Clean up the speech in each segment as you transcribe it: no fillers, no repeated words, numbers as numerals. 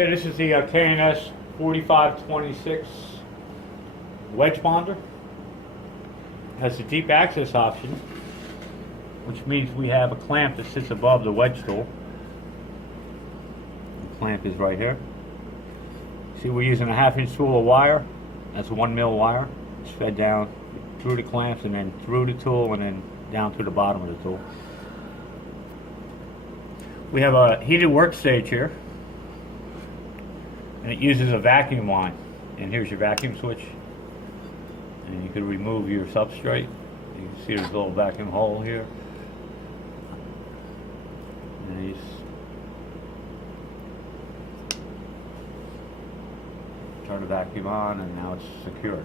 Okay, this is the K&S 4526 wedge bonder. It has a deep access option, which means we have a clamp that sits above the wedge tool. The clamp is right here. See, we're using a 1/2 inch spool of wire. That's 1 mil wire. It's fed down through the clamps and then through the tool and then down to the bottom of the tool. We have a heated work stage here, and it uses a vacuum line. And here's your vacuum switch, and you can remove your substrate. You can see there's a little vacuum hole here, and you turn the vacuum on, and now it's secured.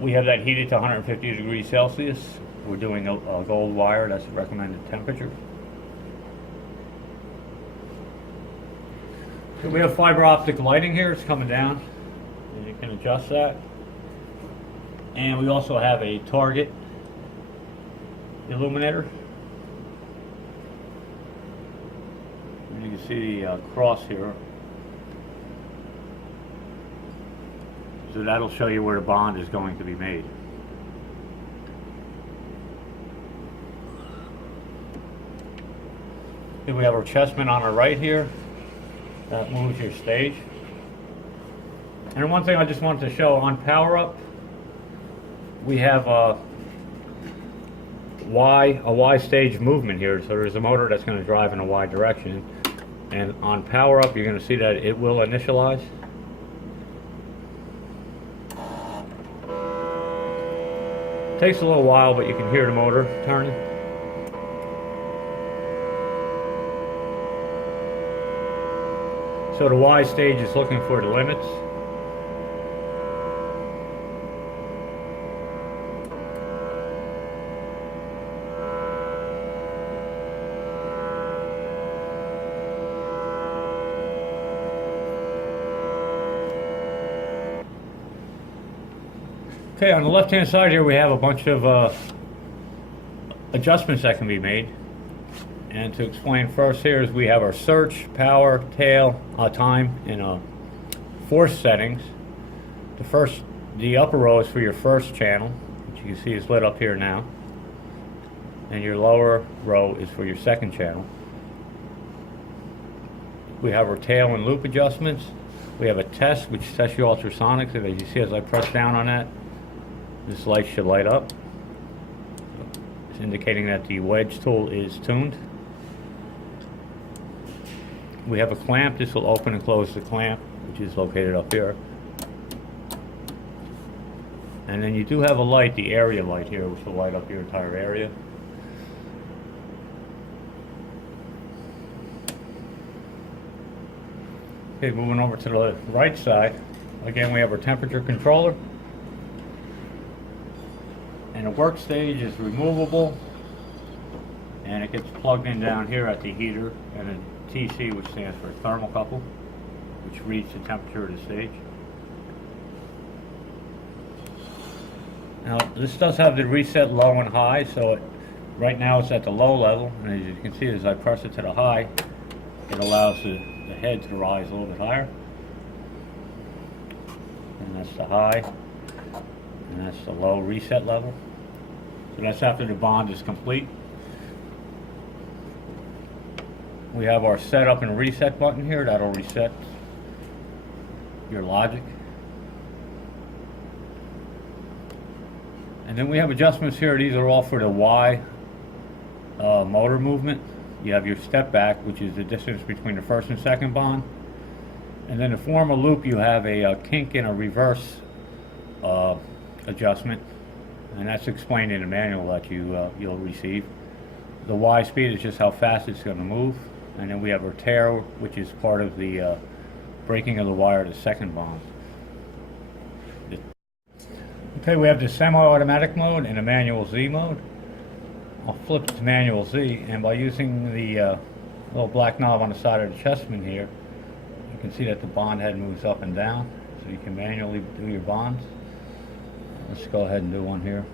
We have that heated to 150 degrees Celsius. We're doing a gold wire. That's the recommended temperature. So we have fiber optic lighting here. It's coming down, and you can adjust that. And we also have a target illuminator. And you can see the cross here. So that'll show you where the bond is going to be made. Then we have our chessman on our right here. That moves your stage. And one thing I just wanted to show on power up, we have a Y stage movement here. So there's a motor that's going to drive in a Y direction. And on power up, you're going to see that it will initialize. It takes a little while, but you can hear the motor turning. So the Y stage is looking for the limits. Okay, on the left-hand side here we have a bunch of adjustments that can be made. And to explain first here is we have our search, power, tail, time, and force settings. The upper row is for your first channel, which you can see is lit up here now. And your lower row is for your second channel. We have our tail and loop adjustments. We have a test, which tests your ultrasonics. And as you see, as I press down on that, this light should light up. It's indicating that the wedge tool is tuned. We have a clamp. This will open and close the clamp, which is located up here. And then you do have a light, the area light here, which will light up your entire area. Okay, moving over to the right side. Again, we have our temperature controller. And the work stage is removable. And it gets plugged in down here at the heater and a TC, which stands for thermocouple, which reads the temperature of the stage. Now, this does have the reset low and high, so right now it's at the low level, and as you can see, as I press it to the high, it allows the head to rise a little bit higher. And that's the high, and that's the low reset level. So that's after the bond is complete. We have our setup and reset button here. That'll reset your logic. And then we have adjustments here. These are all for the Y motor movement. You have your step back, which is the distance between the first and second bond. And then to form a loop, you have a kink and a reverse adjustment. And that's explained in the manual that you'll receive. The Y speed is just how fast it's going to move. And then we have our tear, which is part of the breaking of the wire to second bond. Okay, we have the semi-automatic mode and the manual Z mode. I'll flip it to manual Z, and by using the little black knob on the side of the chessman here, you can see that the bond head moves up and down, so you can manually do your bonds. Let's go ahead and do one here.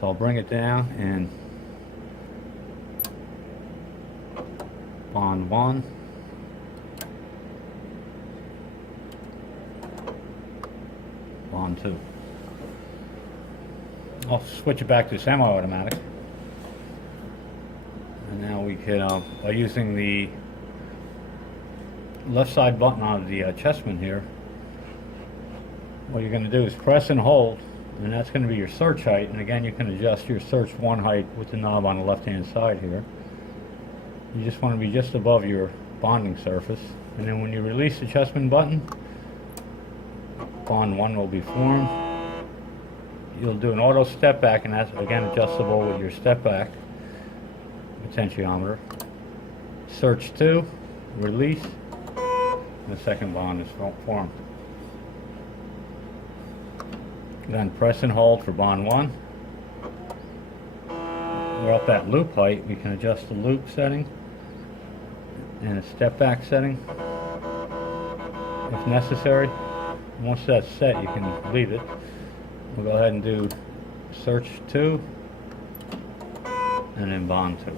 So I'll bring it down and bond 1, bond 2. I'll switch it back to semi-automatic. And now we can, by using the left side button on the Chessman here, what you're going to do is press and hold, and that's going to be your search height. And again, you can adjust your search 1 height with the knob on the left hand side here. You just want to be just above your bonding surface, and then when you release the Chessman button, bond 1 will be formed. You'll do an auto step back, and that's again adjustable with your step back potentiometer. Search 2, release, and the second bond is formed. Then press and hold for bond 1. We're up at loop height. We can adjust the loop setting and a step back setting if necessary. Once that's set, you can leave it. We'll go ahead and do search 2 and then bond 2.